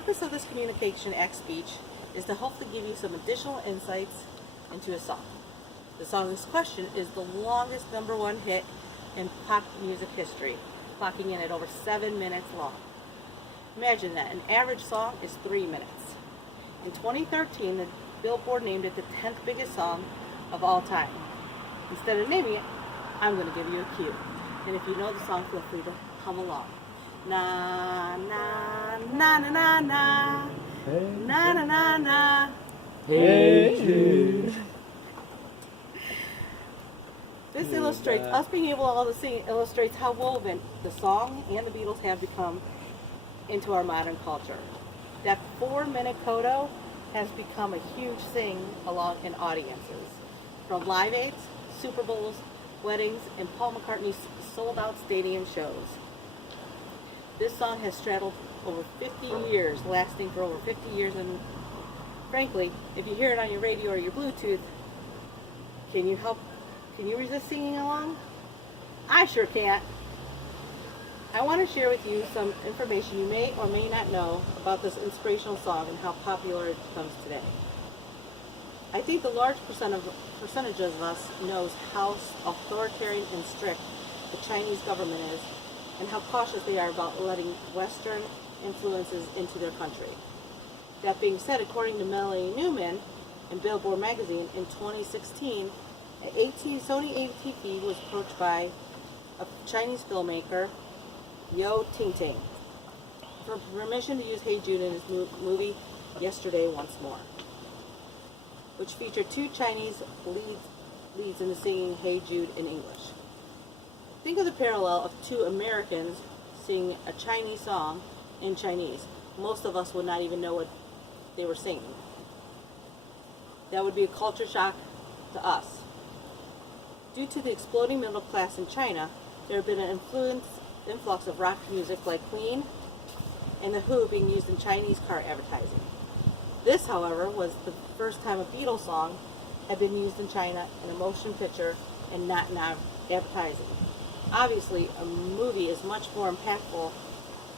purpose of this communication act speech is to hopefully give you some additional insights into a song. The song in question is the longest #1 hit in pop music history, clocking in at over 7 minutes long. Imagine that, an average song is 3 minutes. In 2013, the Billboard named it the 10th biggest song of all time. Instead of naming it, I'm going to give you a cue. And if you know the song, feel free to hum along. Na na na na na na na na na na. Hey Jude. This illustrates, us being able all to sing illustrates how woven the song and the Beatles have become into our modern culture. That 4-minute coda has become a huge thing along in audiences. From Live Aids, Super Bowls, weddings, and Paul McCartney's sold-out stadium shows. This song has straddled over 50 years, lasting for over 50 years, and frankly, if you hear it on your radio or your Bluetooth, can you resist singing along? I sure can't. I want to share with you some information you may or may not know about this inspirational song and how popular it becomes today. I think the large percentage of us knows how authoritarian and strict the Chinese government is and how cautious they are about letting Western influences into their country. That being said, according to Melanie Newman in Billboard magazine, in 2016, Sony ATP was approached by a Chinese filmmaker, Yo Ting-Ting, for permission to use Hey Jude in his movie Yesterday Once More, which featured 2 Chinese leads in the singing Hey Jude in English. Think of the parallel of 2 Americans singing a Chinese song in Chinese. Most of us would not even know what they were singing. That would be a culture shock to us. Due to the exploding middle class in China, there have been an influx of rock music like Queen and The Who being used in Chinese car advertising. This, however, was the first time a Beatles song had been used in China in a motion picture and not in advertising. Obviously, a movie is much more impactful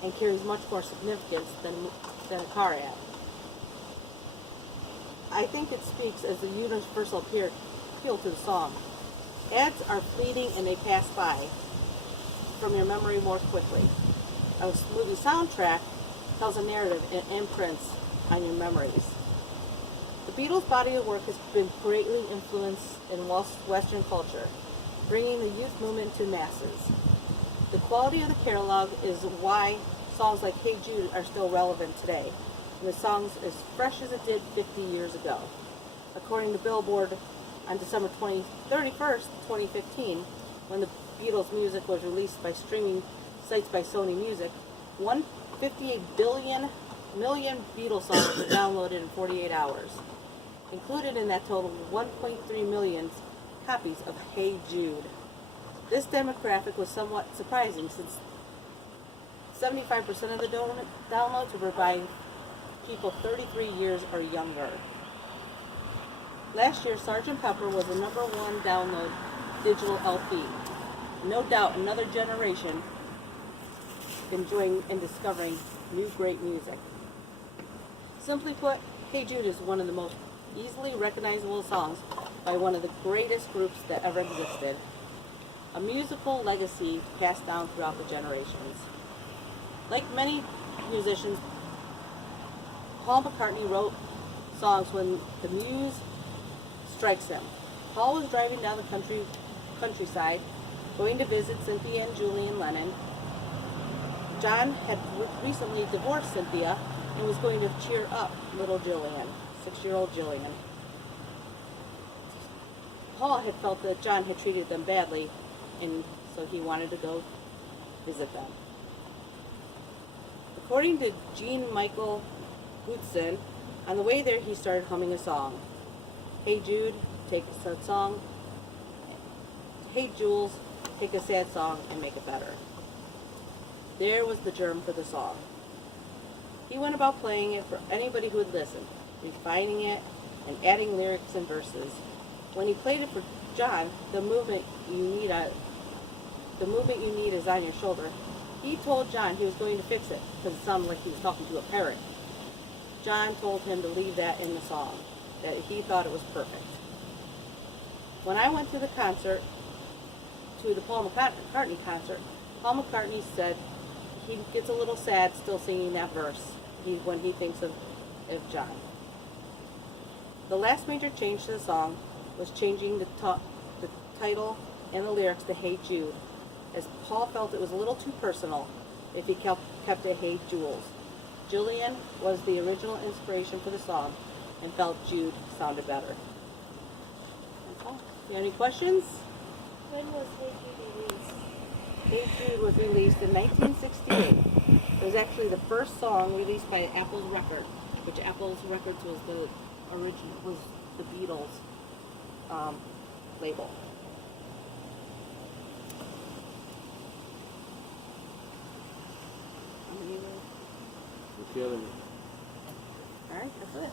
and carries much more significance than a car ad. I think it speaks as the universal appeal to the song. Ads are fleeting and they pass by from your memory more quickly. A movie soundtrack tells a narrative and imprints on your memories. The Beatles' body of work has been greatly influenced in Western culture, bringing the youth movement to masses. The quality of the catalog is why songs like Hey Jude are still relevant today, and the song's as fresh as it did 50 years ago. According to Billboard, on December 31st, 2015, when the Beatles' music was released by streaming sites by Sony Music, 158 million Beatles songs were downloaded in 48 hours. Included in that total, 1.3 million copies of Hey Jude. This demographic was somewhat surprising since 75% of the downloads were by people 33 years or younger. Last year, Sgt. Pepper was the #1 download digital LP. No doubt another generation enjoying and discovering new great music. Simply put, Hey Jude is one of the most easily recognizable songs by one of the greatest groups that ever existed. A musical legacy passed down throughout the generations. Like many musicians, Paul McCartney wrote songs when the muse strikes him. Paul was driving down the countryside, going to visit Cynthia and Julian Lennon. John had recently divorced Cynthia and was going to cheer up little Julian, 6-year-old Julian. Paul had felt that John had treated them badly, and so he wanted to go visit them. According to Jean Michael Woodson, on the way there he started humming a song. Hey Jude, take a sad song. Hey Jules, take a sad song and make it better. There was the germ for the song. He went about playing it for anybody who would listen, refining it and adding lyrics and verses. When he played it for John, the movement you need is on your shoulder. He told John he was going to fix it because it sounded like he was talking to a parrot. John told him to leave that in the song, that he thought it was perfect. When I went to the concert, to the Paul McCartney concert, Paul McCartney said he gets a little sad still singing that verse when he thinks of John. The last major change to the song was changing the title and the lyrics to Hey Jude, as Paul felt it was a little too personal if he kept it Hey Jules. Julian was the original inspiration for the song and felt Jude sounded better. That's all. You have any questions? When was Hey Jude released? Hey Jude was released in 1968. It was actually the first song released by Apple's Record, which Apple's Records was the Beatles label. How many were? You're killing me. All right, that's it.